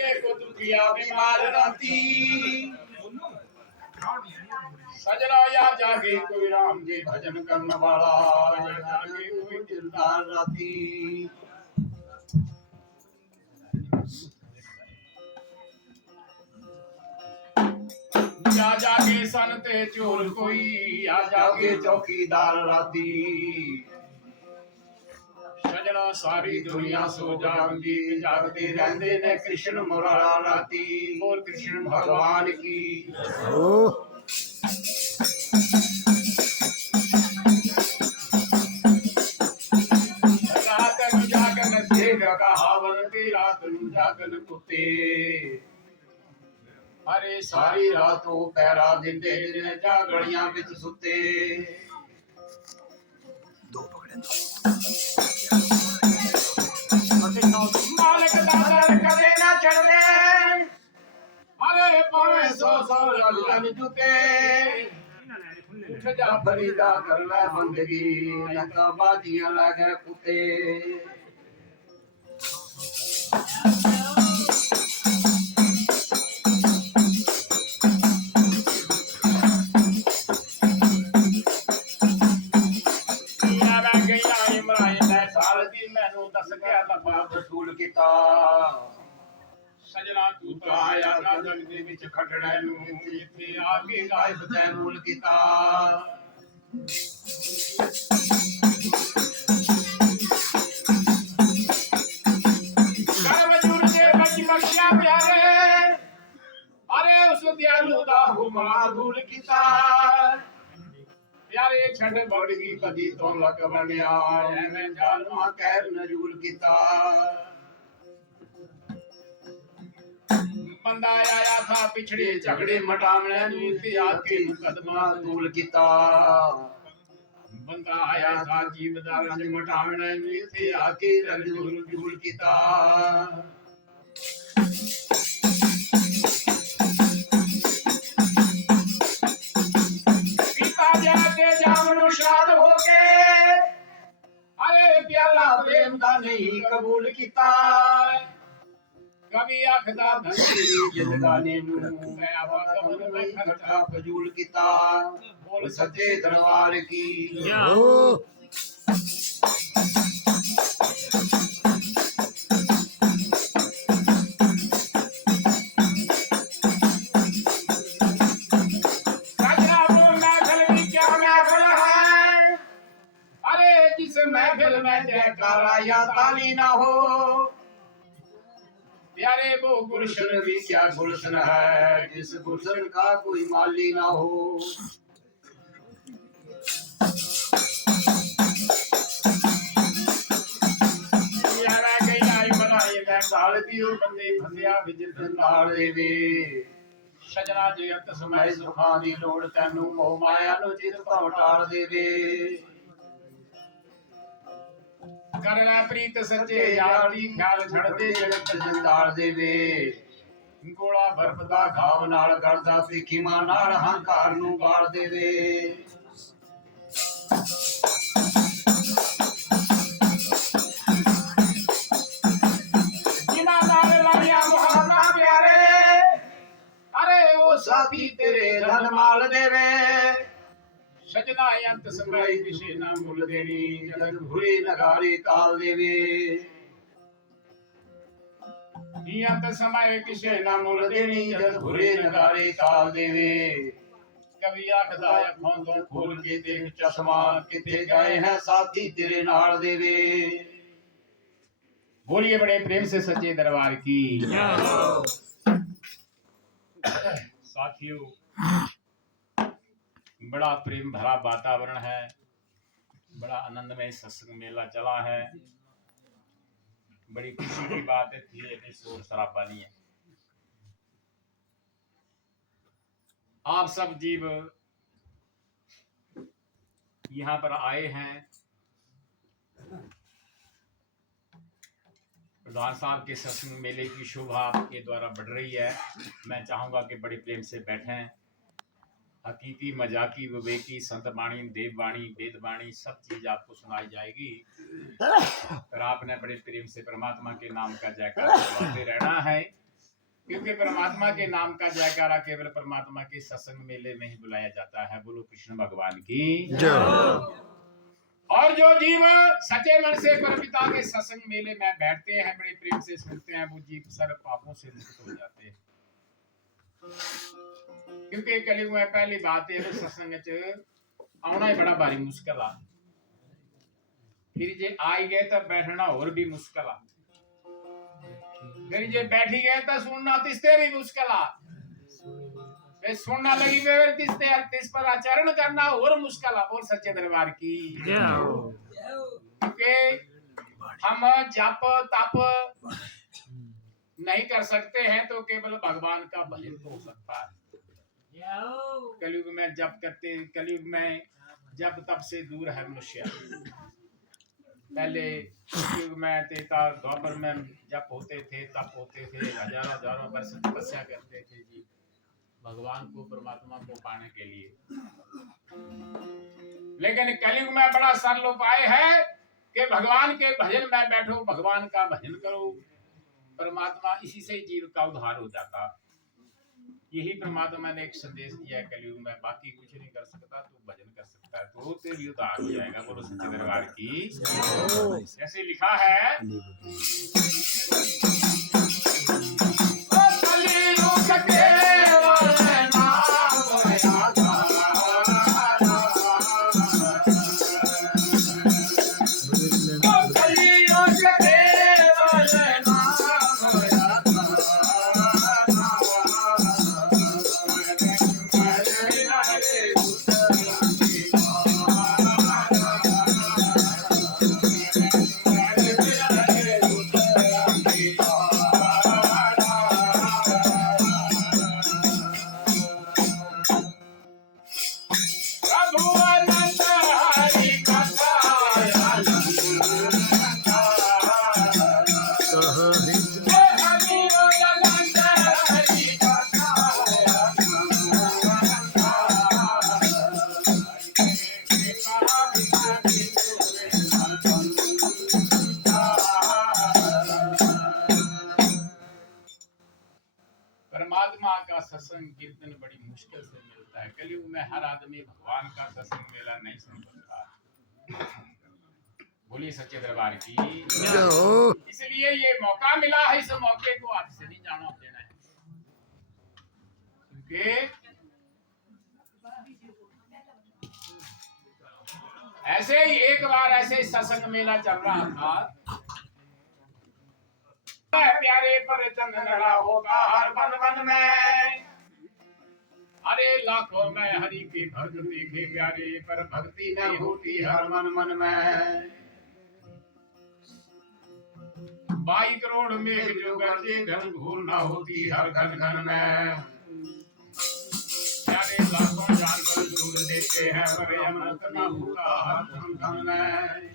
के को दुखिया बीमार राती सजना या जागे कोई राम जी भजन करने वाला या जागे कोई दिलदार राती या जागे सन ते चोर कोई या जागे चौकीदार राती सजना सारी दुनिया सो जागदी जागते रहंदे ने कृष्ण मुरारा राती बोल कृष्ण भगवान की रात नु जागन देख कहावन की रात नु जागन कुत्ते अरे सारी रातों पैरा दिंदे ने जागड़ियां विच सुते दो पकड़े मालिक दादर कदे ना चढ़दे अरे पावे सौ ललन जुते उठ जा फरीदा कर ले बंदगी लगा बाजियां लगे कुत्ते साल दी मैनू दस गया लफा वसूल किता सजना तू तो आया ना जग दे विच खटड़े नू इथे आके गायब तैमूल किता कर वजूद दे बच बख्शिया प्यारे अरे उस दयालु दा हुक्म दूल किता प्यारे छड़ बड़गी कदी तो लग बनया मैं जालमा कहर नजूल किता बंदा आया था पिछड़े झगड़े मटावने नीति आके मुकदमा दूल किता बंदा आया था जीवदार रंज मटावने नीति आके रंज दूल किता शाद हो के अरे प्याला प्रेम दा नहीं कबूल किता कभी आखदा धंधी जिंदगानी नू मैं आवाज़ में खरखा फजूल किता बोल सच्चे दरबार की महफिल में जयकारा या ताली ना हो प्यारे वो गुलशन भी क्या गुलशन है जिस गुलशन का कोई माली ना हो यारा गई आई बनाए मैं काल दियो बंदे भंदिया विजित नाल देवे सजना जी अंत समय सुखां दी लोड़ तैनू मोह माया नु चित भाव टाल देवे करना प्रीत सच्चे यार दी ख्याल छड़दे जगत जिंदार देवे गोला बर्फ दा घाव नाल करदा सिੱਖੀ मां नाल हंकार नू गाल देवे जिना नाल लाया मुहब्बत प्यारे अरे ओ साथी तेरे धन माल देवे सजना अंत समय किसे ना मुल देनी जग भूरे नगारे काल देवे अंत समय किसे ना मुल देनी जग भूरे नगारे काल देवे कभी आखदा अखों तो खोल के देख चश्मा किथे गए हैं साथी तेरे नाल देवे बोलिए बड़े प्रेम से सच्चे दरबार की साथियों बड़ा प्रेम भरा वातावरण है बड़ा आनंदमय सत्संग मेला चला है बड़ी खुशी की बात है थी शोर शराबा नहीं है आप सब जीव यहाँ पर आए हैं प्रधान साहब के सत्संग मेले की शोभा आपके द्वारा बढ़ रही है मैं चाहूंगा कि बड़े प्रेम से बैठें हकीकी मजाकी विवेकी संत वाणी देव वाणी वेद वाणी सब चीज आपको सुनाई जाएगी फिर आपने बड़े प्रेम से परमात्मा के नाम का जयकार करवाते रहना है क्योंकि परमात्मा के नाम का जयकारा केवल परमात्मा के सत्संग मेले में ही बुलाया जाता है। बोलो कृष्ण भगवान की जय। और जो जीव सच्चे मन से परमपिता के सत्संग मेले में बैठते हैं, बड़े प्रेम से सुनते हैं, वो जीव सारे पापों से मुक्त हो जाते हैं। क्योंकि कलयुग में पहली बात है सत्संग च आना ही बड़ा भारी मुश्किल है। फिर जे आई गए तो बैठना और भी मुश्किल है। फिर जे बैठी गए तो सुनना तिसते भी मुश्किल है। वे सुनना लगी वे तिस पर आचरण करना और मुश्किल है। और सच्चे दरबार की क्योंकि हम जप तप नहीं कर सकते हैं तो केवल भगवान का भजन तो हो सकता है। कलयुग में जप करते, कलयुग में जप तप से दूर है मनुष्य। पहले युग में तेता द्वापर में जप होते थे, तप होते थे, हजारों हजारों वर्ष तपस्या करते थे जी भगवान को, परमात्मा को पाने के लिए। लेकिन कलयुग में बड़ा सरल उपाय है कि भगवान के भजन में बैठो, भगवान का भजन करो, परमात्मा इसी से जीव का उद्धार हो जाता। यही परमात्मा ने एक संदेश दिया है कलयुग में। बाकी कुछ नहीं कर सकता, तो भजन कर सकता है तो तेरी उद्धार हो जाएगा। बोलो सच्चे दरबार की। ऐसे लिखा है परमात्मा का सत्संग कीर्तन बड़ी मुश्किल से मिलता है। कलयुग में हर आदमी भगवान का सत्संग मेला नहीं सुन सकता। बोलिए सच्चे दरबार की। इसलिए ये मौका मिला है, इस मौके को हाथ से नहीं जाना देना है। क्योंकि ऐसे ही एक बार ऐसे सत्संग मेला चल रहा था। प्यारे पर चंदन होगा हर वन वन में, अरे लाखों में हरि की भक्त देखे प्यारे, पर भक्ति नहीं होती हर मन मन में। 22 करोड़ मेघ जो गरजे घन घोर ना होती हर घन घन में। प्यारे लाखों जानवर दूर देखते हैं, पर अमृत ना होता हर घन घन में।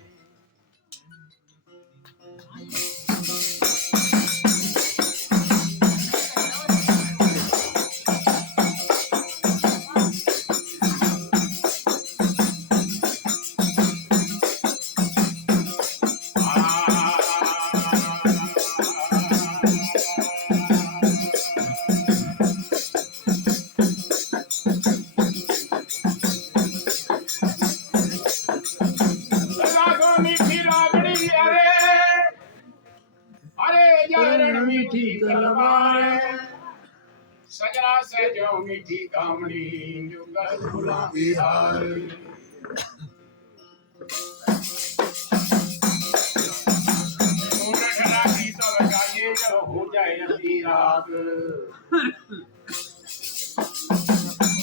मीठी तलवार सजना से जो मीठी कामनी, जो कर भुला बिहार। जब हो जाए अभी रात,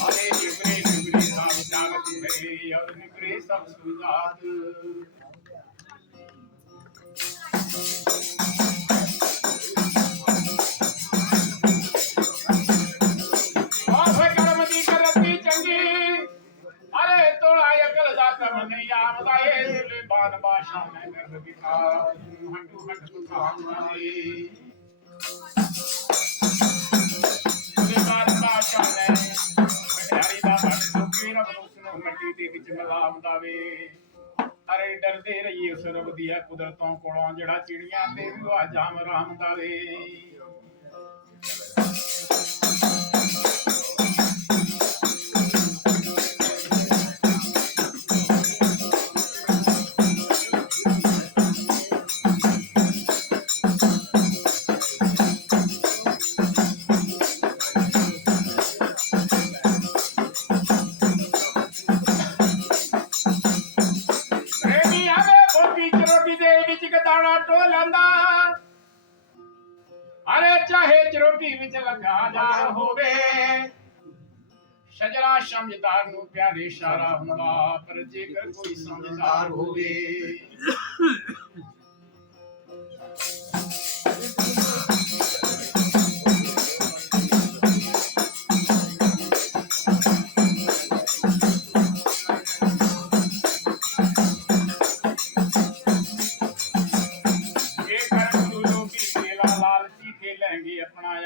अरे निगरे निगरे सब जागत है, और निगरे सब सुजात। अरे तोड़ा यकल जाता मनैया मदाए दिल बान बाशा में गर्भ दिखा हटू हट सुखाई। दिल बान बाशा में हरी दा बन सुखी रब सुनो मटी दे विच मलाम दावे। अरे डरदे रहिए उस रब दिया कुदरतों कोलों जड़ा चिड़ियां ते भी आ जाम राम दावे। ਵਿੱਚ ਰੋਟੀ ਵਿੱਚ ਲੱਗਾ ਜਾਰ ਹੋਵੇ ਸ਼ਜਰਾ ਸਮਝਦਾਰ ਨੂੰ ਪਿਆਰੇ ਇਸ਼ਾਰਾ ਹੁੰਦਾ ਪਰ ਜੇਕਰ ਕੋਈ ਸਮਝਦਾਰ ਹੋਵੇ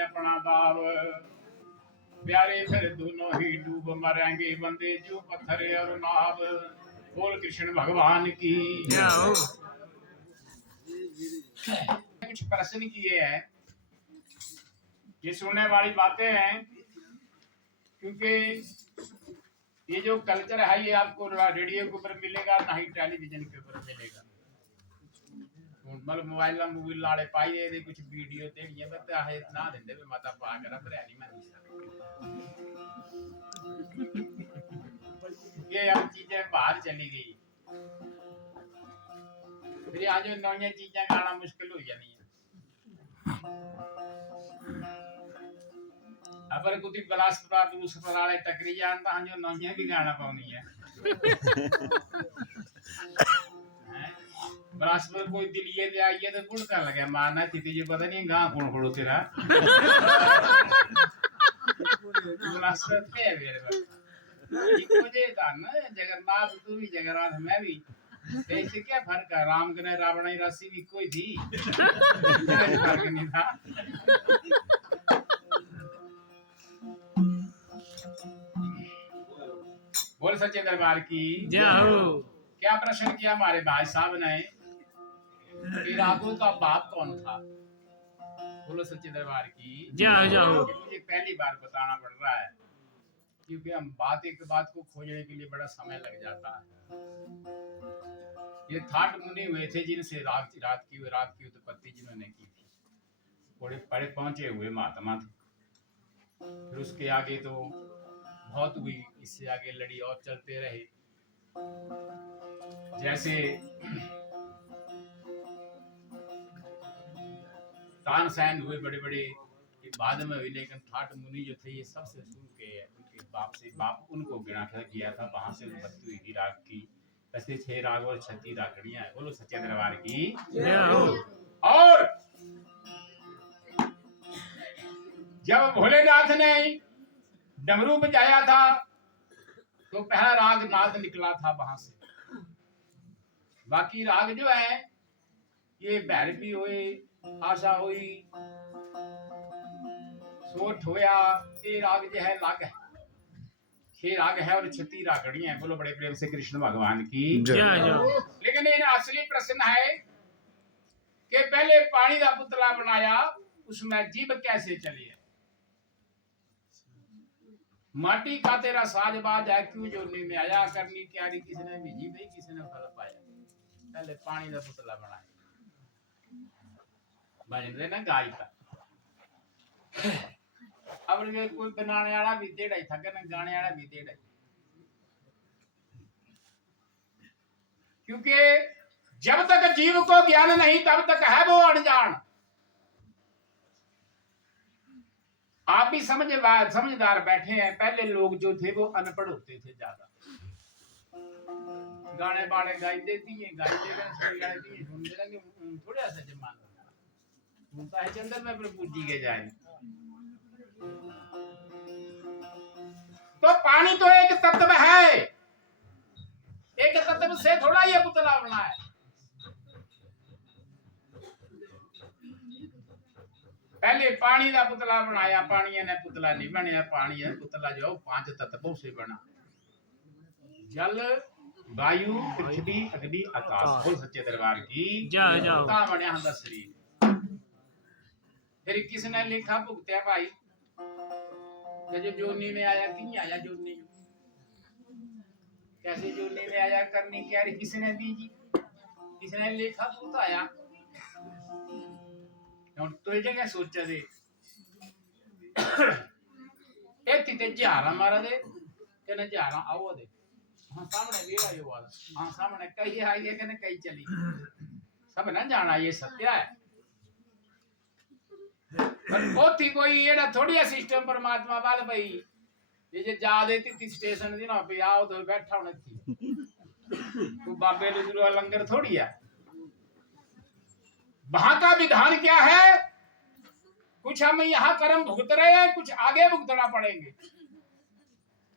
अपना दाव प्यारे फिर दोनों ही डूब मरेंगे बंदे जो पत्थर और नाव बोल कृष्ण भगवान की कुछ प्रश्न किए हैं ये सुनने वाली बातें हैं क्योंकि ये जो कल्चर है ये आपको रेडियो के ऊपर मिलेगा ना ही टेलीविजन के ऊपर मिलेगा मतलब मोबाइल मूवी लाड़े पाई दे कुछ वीडियो देनिए बस आहे ना देंदे वे माता पा कर पर नहीं मानी ये अब चीजें बाहर चली गई फिर आज नई चीजें गाना मुश्किल हो जानी है अगर कुछ बिलासपुर दूसरे वाले टकरी जान तो जो नई भी गाना पानी है बिलासपुर कोई दिलिये ले आई है तो गुड़ कर लगे मारना थी जी पता नहीं गांव कौन खड़ो तेरा बिलासपुर पे है मेरे पास इको जे था ना जगन्नाथ तू भी जगन्नाथ मैं भी ऐसे क्या फर्क है राम ने रावण की राशि भी कोई थी फर्क नहीं था बोल सच्चे दरबार की जय हो क्या प्रश्न किया हमारे भाई साहब ने कि राघव का बाप कौन था बोलो सच्चे दरबार की जय जय मुझे पहली बार बताना पड़ रहा है क्योंकि हम एक बात को खोजने के लिए बड़ा समय लग जाता है ये थाट मुनि हुए थे जिनसे रात की उत्पत्ति जिन्होंने की थी बड़े बड़े पहुंचे हुए महात्मा थे फिर उसके आगे तो बहुत हुई इससे आगे लड़ी और चलते रहे जैसे तानसेन हुए बड़े बड़े बाद में हुई लेकिन ठाट मुनि जो थे ये सबसे शुरू के उनके बाप उनको गिना किया था वहां से उत्पत्ति हुई थी राग की ऐसे 6 राग और 36 रागड़ियां है बोलो सच्चे दरबार की और जब भोलेनाथ ने डमरू बजाया था तो पहला राग नाद निकला था वहां से बाकी राग जो है ये भैरवी हुए आशा हुई सोठ होया ये राग जो है लाग है 6 राग है और 36 रागड़ियां हैं बोलो बड़े प्रेम से कृष्ण भगवान की जय लेकिन ये असली प्रश्न है कि पहले पानी का पुतला बनाया उसमें जीभ कैसे चली है माटी का तेरा साजबाज है क्यों जोनी में आया करनी क्यारी किसने बीजी नहीं किसने फल पाया पहले पानी का पुतला बनाया बन ना गाय का अब कोई बनाने वाला भी टेढ़ा ही था ना गाने वाला भी टेढ़ा क्योंकि जब तक जीव को ज्ञान नहीं तब तक है वो अनजान आप भी समझदार बैठे हैं पहले लोग जो थे वो अनपढ़ होते थे ज्यादा गाने बाड़े गाई देती है थोड़ा सा जमाना होता है चंदन में प्रभु जी के जाए तो पानी तो एक तत्व है एक तत्व से थोड़ा ये पुतला बना है पहले पानी का पुतला बनाया पानी ने पुतला नहीं बनया पानी है पुतला जो 5 तत्वों से बना जल वायु पृथ्वी अग्नि आकाश बोल सच्चे दरबार की जय जय बनया हम शरीर फिर किसने लिखा भुगत्या भाई जो जोनी में आया कि नहीं आया जोनी कैसे जोनी में आया करनी क्या किसने दी जी किसने लिखा तो आया तो ये क्या सोचा दे ते झारा मारा दे कहने झारा आओ दे हाँ सामने वेड़ा ये वाला हाँ सामने कई आई है कहने कई चली सब ना जाना ये सत्य है पर ओथी कोई एड़ा थोड़ी सिस्टम परमात्मा वाल भाई ये जे जा देती थी स्टेशन दी ना पे आओ तो बैठा होने थी तू बाबे लुदरू लंगर थोड़ी है। वहां का विधान क्या है, कुछ हम यहाँ कर्म भुगत रहे हैं, कुछ आगे भुगतना पड़ेंगे।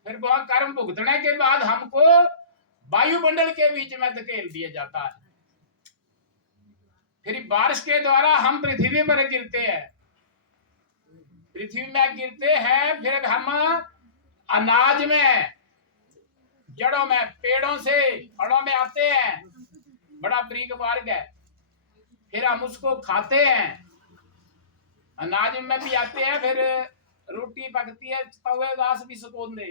फिर वहां कर्म भुगतने के बाद हमको वायुमंडल के बीच में धकेल दिया जाता है। फिर बारिश के द्वारा हम पृथ्वी पर गिरते हैं, पृथ्वी में गिरते हैं, फिर हम अनाज में, जड़ों में, पेड़ों से फलों में आते हैं, बड़ा बारीक वर्ग है। फिर हम उसको खाते हैं, अनाज में भी आते हैं, फिर रोटी पकती है, तवे घास भी सुकून दे,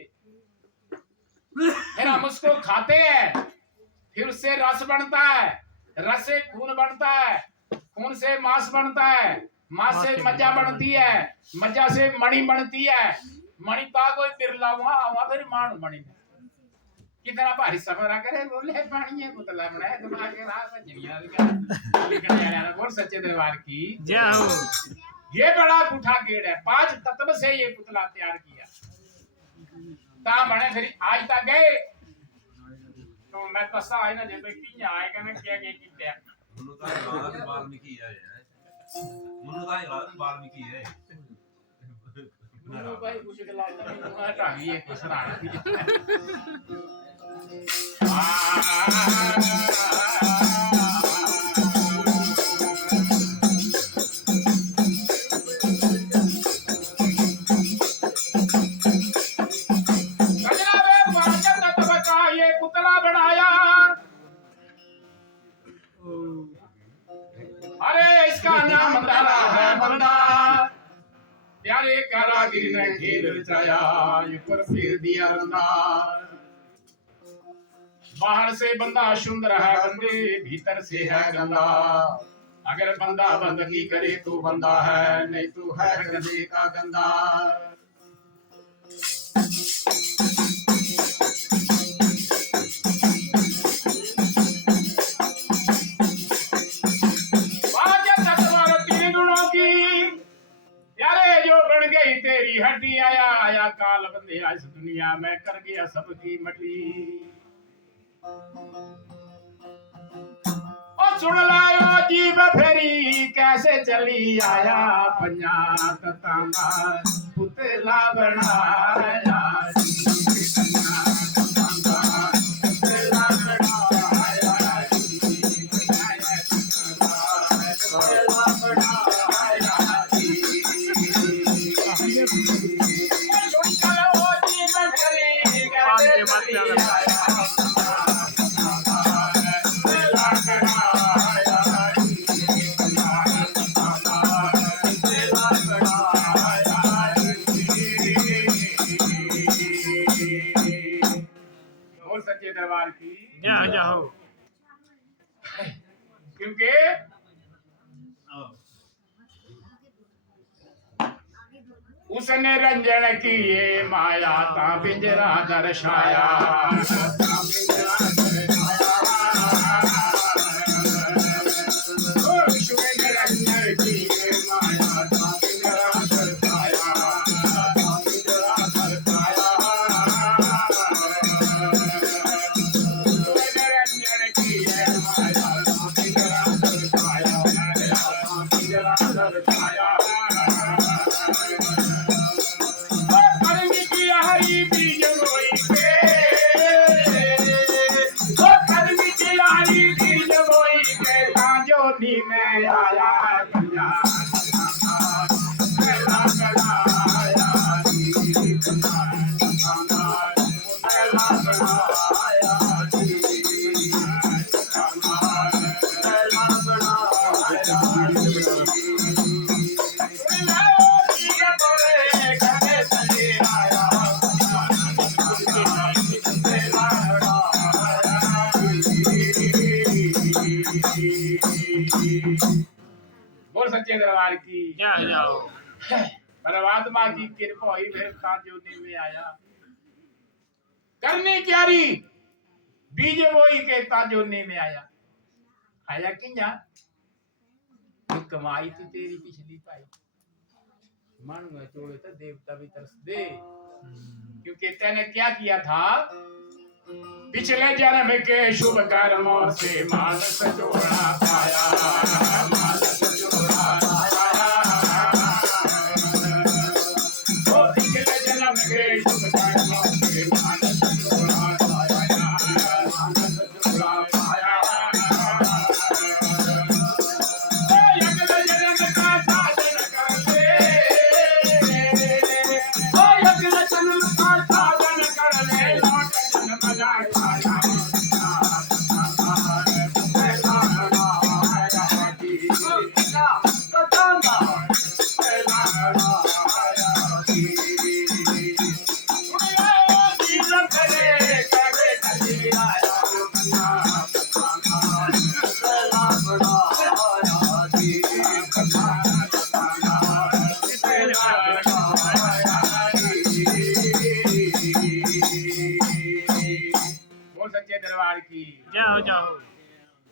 फिर हम उसको खाते हैं, फिर उससे रस बनता है, रस से खून बनता है, खून से मांस बनता है, मांस से मज्जा बनती है, मज्जा से मणि बनती है, मणि का कोई बिरला वहां फिर मान मणि कितना भारी सफर करे बोले पानी है पुतला बनाया दिमाग के राह में जड़िया लिखने आया बोल सच्चे दरबार की जय हो। ये बड़ा गुठा गेड़ है, 5 तत्व से ये पुतला तैयार किया ता बने फिर आज तक गए तो मैं पसा आए ना जब कि आएगा ना क्या क्या मुन्नुताई वाल्मीकि है, मुन्नुताई वाल्मीकि है। मुन्नु भाई कुछ गलाता नहीं हुआ टांगी है कुछ ना कारागिर ने खेल रचाया ऊपर फिर दिया रंदार। बाहर से बंदा सुंदर है, बंदे भीतर से है गंदा। अगर बंदा बंदगी करे तो बंदा है, नहीं तो है गंदे का गंदा। तेरी हड्डी आया आया काल बंदे आज दुनिया में कर गया सबकी मटली। और सुन लायो जीव फेरी कैसे चली आया पंजाब तांगा पुतला बनाया। सच्चे दरबार की जाओ क्योंकि उसने रंजन किए माया ता पिंजरा दर्शाया। में आया बोल सच्चे दरबार की जाओ। परमात्मा की कृपा हुई फिर जोने में आया करने क्यारी बीज बोई के ताजोने में आया। आया कि जा कमाई थी तेरी पिछली पाई मानूंगा चोड़े तो देवता भी तरस दे, क्योंकि तैने क्या किया था पिछले जन्म के शुभ कर्मों से मानस जोड़ा पाया, मानस जोड़ा पाया। ओ पिछले जन्म के शुभ कर्मों से मानस जोड़ा पाया, मानस जोड़ा पाया। ओ अगले जन्म का साधन कर ले, ओ अगले जन्म का साधन कर ले, लौट जन्म जाए पाया। बोल सच्चे दरबार की जाओ जाओ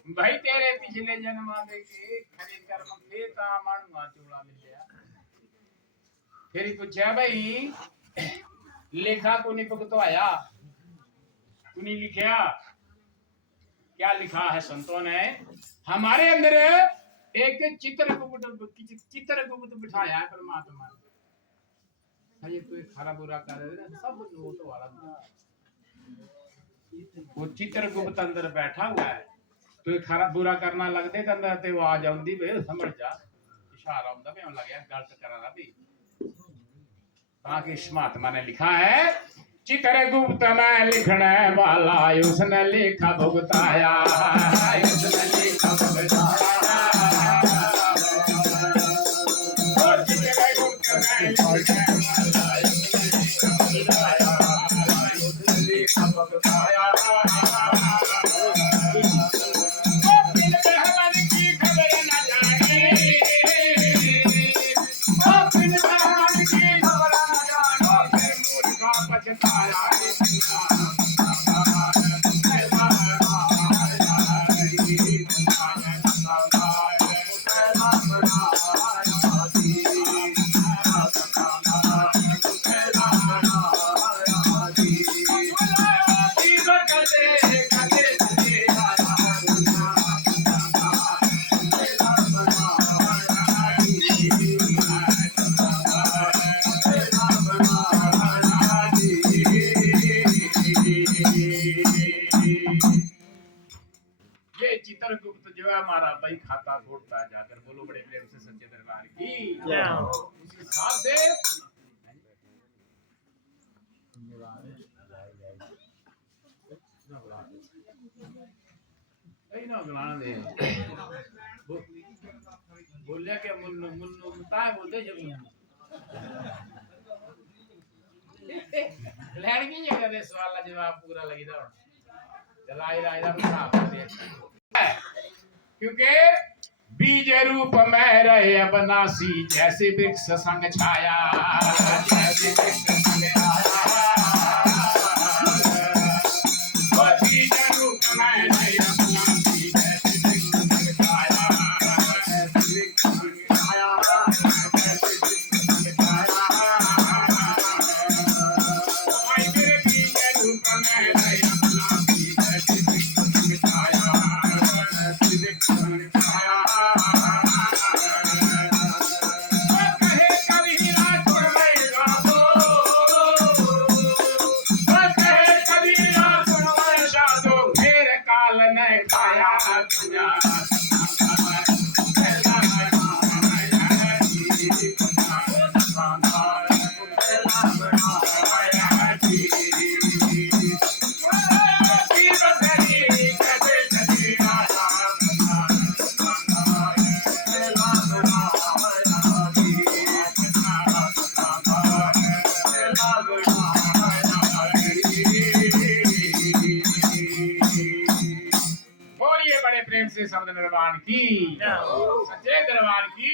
भाई तेरे पिछले जन्म के खरे कर्म थे ता मानूंगा चूड़ा मिल गया। फिर पूछा भाई लेखा को नहीं भुगतवाया, तूने लिखा क्या लिखा है संतों ने, हमारे अंदर एक चित्रगुप्त बिठाया है परमात्मा ने। ये तू खरा बुरा कर रहे ना सब नोट वाला, वो चित्रगुप्त अंदर बैठा हुआ है, तू खरा बुरा करना लगदे तो अंदर ते वो आ जाउंदी बे समझ जा, इशारा हुंदा पे लग गया गलत कराना भी। ताकि इस महात्मा ने लिखा है चित्रगुप्त में लिखने वाला उसने लेखा भुगताया, उसने लेखा भुगताया। ओ चित्रगुप्त में लिखने वाला उसने लेखा भुगताया। ओ बिन भगवान की खबर न जाने, ओ बिन भगवान की खबर न जाने, फिर मूर्खा पछताया। ये चित्रगुप्त जो है हमारा भाई खाता छोड़ता है जाकर, बोलो बड़े प्रेम से सच्चे दरबार की। जाओ उस हिसाब से ना गलाना दे बोलिया क्या मुन्नू मुन्नू ताए बोलते जब लड़की जगह दे सवाल का जवाब पूरा लगी था चलाई रायदा बता दे, क्योंकि बीज रूप में रहे अबनासी जैसे वृक्ष संग छाया, जैसे वृक्ष संग छाया। ओ बीज रूप में रहे अबनासी जैसे वृक्ष संग छाया, जैसे वृक्ष संग छाया, जैसे वृक्ष संग छाया। ओ मेरे बीज रूप में रहे अबनासी जैसे वृक्ष संग छाया, जैसे वृक्ष संग छाया। बोलिए बड़े प्रेम से शब्द निर्माण की, सच्चे दरबार की।